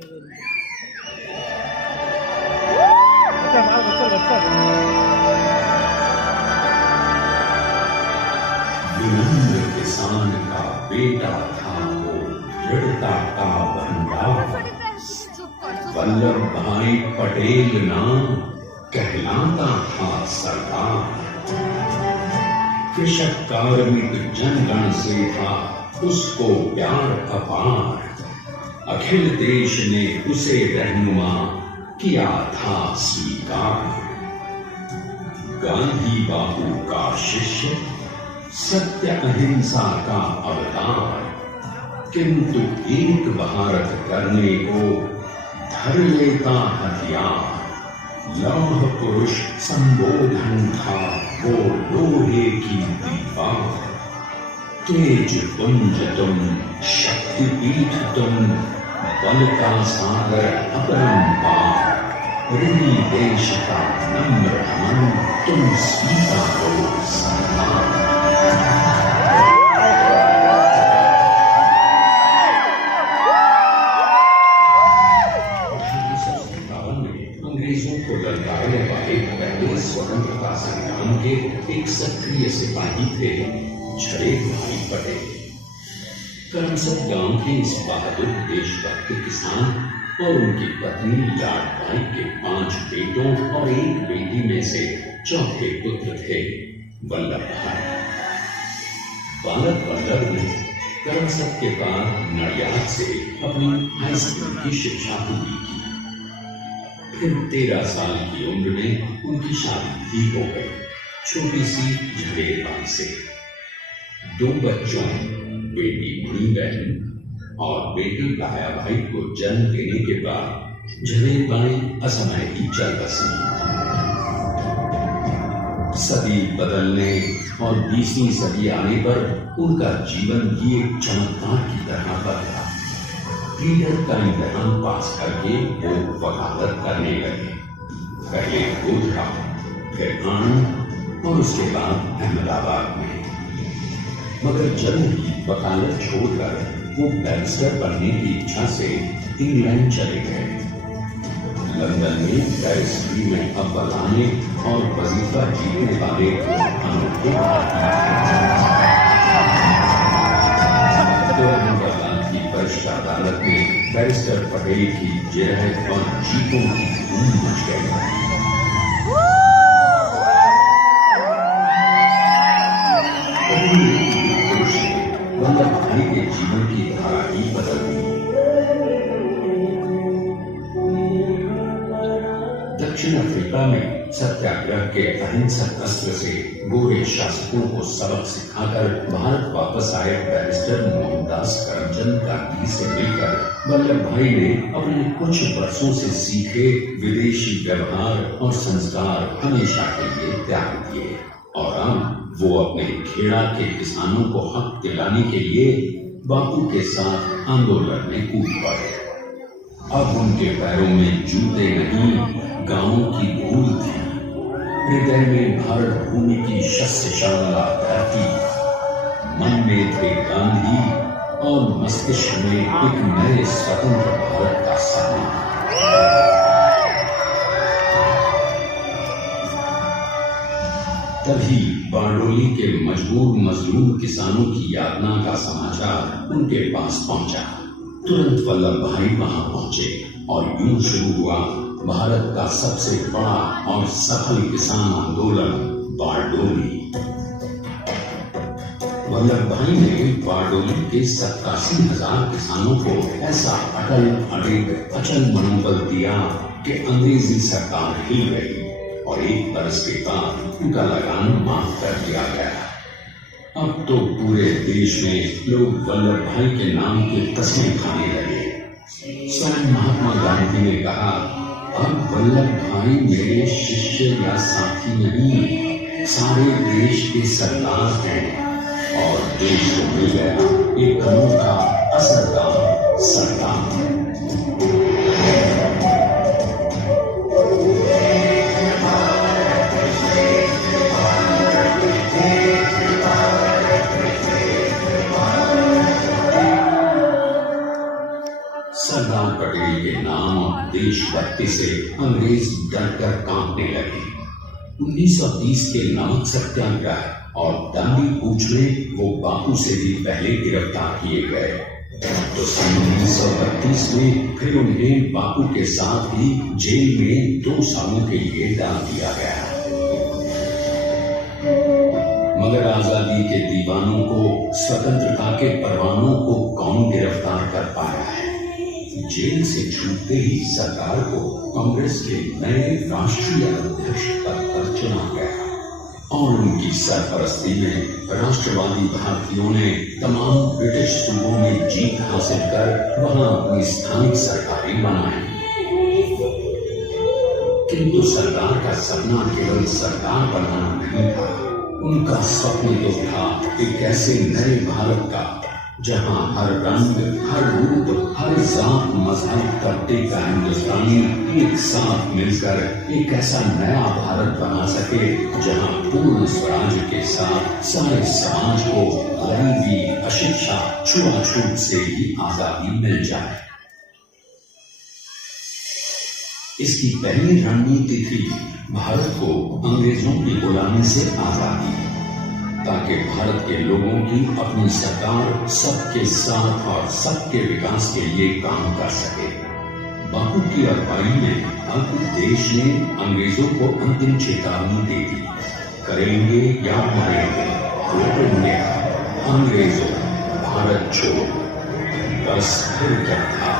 विनम्र किसान का बेटा था वो, दृढ़ता का भंडार। वल्लभ भाई पटेल नाम कहलाता था सरदार। कृषक कार्मिक जनगण से था उसको प्यार अपार। अखिल देश ने उसे रहनुमा किया था स्वीकार। गांधी बापू का शिष्य, सत्य अहिंसा का अवतार। किंतु एक भारत करने को धर लेता हथियार। लौह पुरुष संबोधन था वो लोहे की दीवार। तेज पुंज तुम, शक्ति पीठ तुम, बल का सागर अपरंपार। ऋणी देश का नम्र नमन, तुम स्वीकारो सरदार। अंग्रेजों को ललकारने वाले पहले स्वतंत्रता संग्राम के एक सक्रिय सिपाही थे झड़े भाई पटेल। करमसद गांव के इस बहादुर देशभक्त किसान और उनकी पत्नी लाडबाई के 5 बेटों और 1 बेटी में से चौथे पुत्र थे वल्लभ भाई। बालक वल्लभ ने करमसद के बाद नडियाद से अपनी हाई स्कूल की शिक्षा पूरी की। फिर 13 साल की उम्र में उनकी शादी भी हो गई, छोटी सी झड़ेबाई से। 2 बच्चों, बेटी मणिबहन और बेटी लायाबाई को जन्म देने के बाद झड़ेबाई असमय ही चल बसी। सदी बदलने और 20वीं सदी आने पर उनका जीवन भी एक चमत्कार की तरह बदला। लीडर का इम्तिहान पास करके वो वकालत करने लगे। पहले गोधरा, फिर आनंद और उसके बाद अहमदाबाद में। मगर जल्द ही वकालत छोड़कर वो बैरिस्टर बनने की इच्छा से इंग्लैंड चले गए। लंदन में बैरिस्ट्री में अव्वल आने और वजीफा जीतने वाले अनोखे वरिष्ठ अदालत में बैरिस्टर पटेल की जिरह और जीतों की धूम मच गई। वल्लभ भाई के जीवन की धारा ही बदल गई। दक्षिण अफ्रीका में सत्याग्रह के अहिंसक अस्त्र से गोरे शासकों को सबक सिखाकर भारत वापस आए बैरिस्टर मोहनदास करमचंद गांधी से मिलकर वल्लभ भाई ने अपने कुछ वर्षों से सीखे विदेशी व्यवहार और संस्कार हमेशा के लिए त्याग दिए और अब वो अपने खेड़ा के किसानों को हक दिलाने के लिए बापू के साथ आंदोलन में कूद पड़े। अब उनके पैरों में जूते नहीं, गांवों की धूल थी। हृदय में भारत भूमि की शस्यशाला धरती। मन में थे गांधी और मस्तिष्क में एक नए स्वतंत्र भारत का सपना। तभी बारडोली के मजबूर मजलूम किसानों की यातना का समाचार उनके पास पहुंचा। तुरंत वल्लभ भाई वहां पहुंचे और यूं शुरू हुआ भारत का सबसे बड़ा और सफल किसान आंदोलन बारडोली। वल्लभ भाई ने बारडोली के 87,000 किसानों को ऐसा अटल अडिग अचल मनोबल दिया कि अंग्रेजी सरकार हिल गई और 1 बरस के बाद उनका लगान माफ कर दिया गया। अब तो पूरे देश में लोग वल्लभ भाई के नाम की कस्में खाने लगे। स्वयं महात्मा गांधी ने कहा, अब वल्लभ भाई मेरे शिष्य या साथी नहीं, सारे देश के सरदार हैं। और देश को मिल गया एक अनोखा असरदार सरदार। सरदार पटेल के के नाम और देशभक्ति से अंग्रेज डरकर कांपने लगे। 1930 के नमक सत्याग्रह और दांडी कूच में वो बापू से भी पहले गिरफ्तार किए गए। तो सन 1932 में फिर उन्हें बापू के साथ ही जेल में 2 सालों के लिए डाल दिया गया। मगर आजादी के दीवानों को, स्वतंत्रता के परवानों को कौन गिरफ्तार कर पाया है? जेल से छूटते ही सरकार को कांग्रेस के नए राष्ट्रीय अध्यक्ष पद पर चुना गया और उनकी सरपरस्ती में राष्ट्रवादी भारतीयों ने तमाम ब्रिटिश सूबों में जीत हासिल कर वहां अपनी स्थानिक सरकारें बनाई। किंतु सरकार का सपना केवल सरकार बनाना नहीं था। उनका स्वप्न तो था एक ऐसे नए भारत का जहां हर रंग, हर रूप, हर जात मजहब तबके का हिंदुस्तानी एक साथ मिलकर एक ऐसा नया भारत बना सके जहां पूर्ण स्वराज के साथ सारे समाज को गरीबी, अशिक्षा, छुआछूत से ही आजादी मिल जाए। इसकी पहली रणनीति थी भारत को अंग्रेजों की गुलामी से आजादी, ताकि भारत के लोगों की अपनी सरकार सबके साथ और सबके विकास के लिए काम कर सके। बापू की अगुवाई में अब देश ने अंग्रेजों को अंतिम चेतावनी दे दी, करेंगे या मरेंगे, लड़ेंगे, अंग्रेजों भारत छोड़ो। बस फिर क्या था,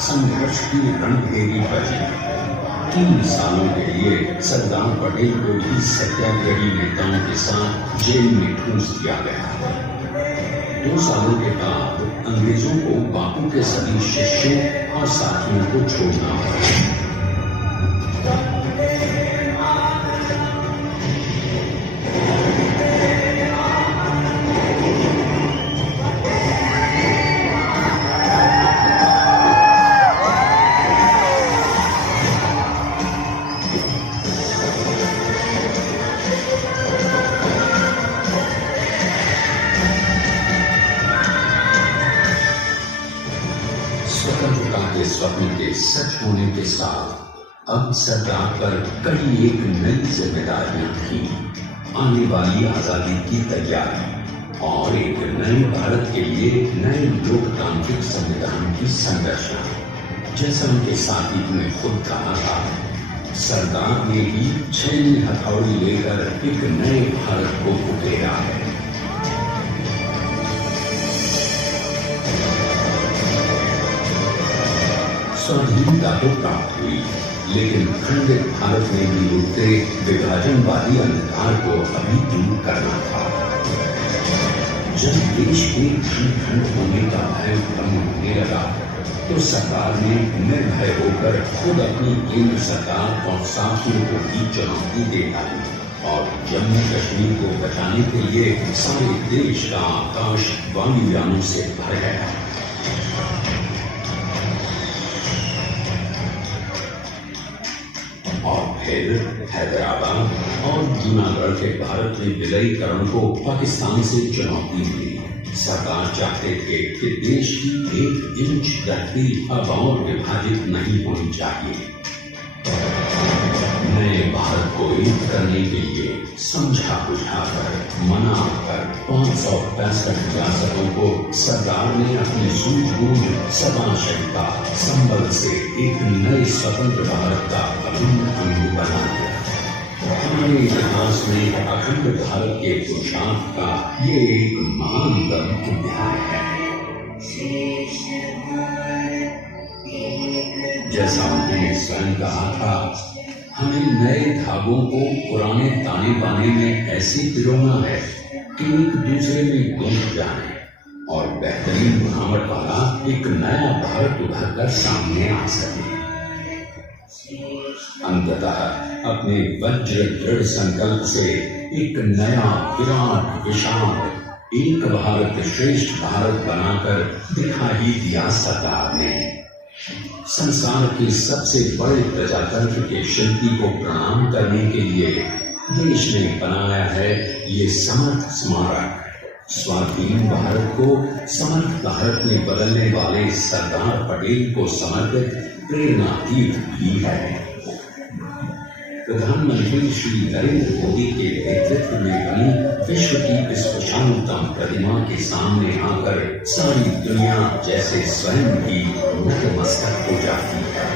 संघर्ष की रणभेरी बजी। 3 सालों के लिए सरदार पटेल को भी सत्याग्रही नेताओं के साथ जेल में ठूंस दिया गया। 2 सालों के बाद अंग्रेजों को बापू के सभी शिष्यों और साथियों को छोड़ना पड़ा। स्वतंत्रता के स्वप्न के सच होने के साथ अब सरकार पर कई एक नई जिम्मेदारियां थी। आने वाली आजादी की तैयारी और एक नए भारत के लिए नए लोकतांत्रिक संविधान की संरचना। जैसा उनके साथी ने खुद कहा था, सरदार ने ही 6 हथौड़ी लेकर एक नए भारत को उकेरा है। स्वाधीनता तो प्राप्त हुई, लेकिन खंडित भारत में भी उठते विभाजनवादी अंधकार को अभी दूर करना था। जब देश के खंड होने का भय उत्पन्न होने लगा तो सरकार ने निर्भय होकर खुद अपनी केंद्र सरकार और साथियों को भी चुनौती दे डाली और जम्मू कश्मीर को बचाने के लिए सारे देश का आकाश वायुयानों से भर गया। और फिर हैदराबाद और जूनागढ़ के भारत में विलयीकरण को पाकिस्तान से चुनौती मिली। सरकार चाहते थे कि देश की 1 इंच धरती अब और विभाजित नहीं होनी चाहिए। नए भारत को एक करने के लिए समझा बुझाकर मना कर 565 रियासतों को सरदार ने अपने सूझबूझ, सदाशयता, संबल से एक नए स्वतंत्र भारत का अभिन्न अंग बना दिया। हमारे इतिहास में अखंड भारत के पुरुषार्थ का ये एक महान अध्याय है। जैसा उन्होंने स्वयं कहा था, हमें नए धागों को पुराने ताने बाने में ऐसे पिरोना है कि एक दूसरे में गूंथ जाए और बेहतरीन बनावट वाला एक नया भारत उभर कर सामने आ सके। अंततः अपने वज्र दृढ़ संकल्प से एक नया विराट विशाल एक भारत श्रेष्ठ भारत बनाकर दिखा ही दिया सरदार ने। संसार के सबसे बड़े प्रजातंत्र के शिल्पी को प्रणाम करने के लिए देश ने बनाया है ये समर्थ स्मारक। स्वाधीन भारत को समर्थ भारत में बदलने वाले सरदार पटेल को समर्पित प्रेरणा तीर्थ भी है। प्रधानमंत्री श्री नरेंद्र मोदी के नेतृत्व में बनी विश्व की इस विशालतम प्रतिमा के सामने आकर सारी दुनिया जैसे स्वयं भी नतमस्तक हो जाती है।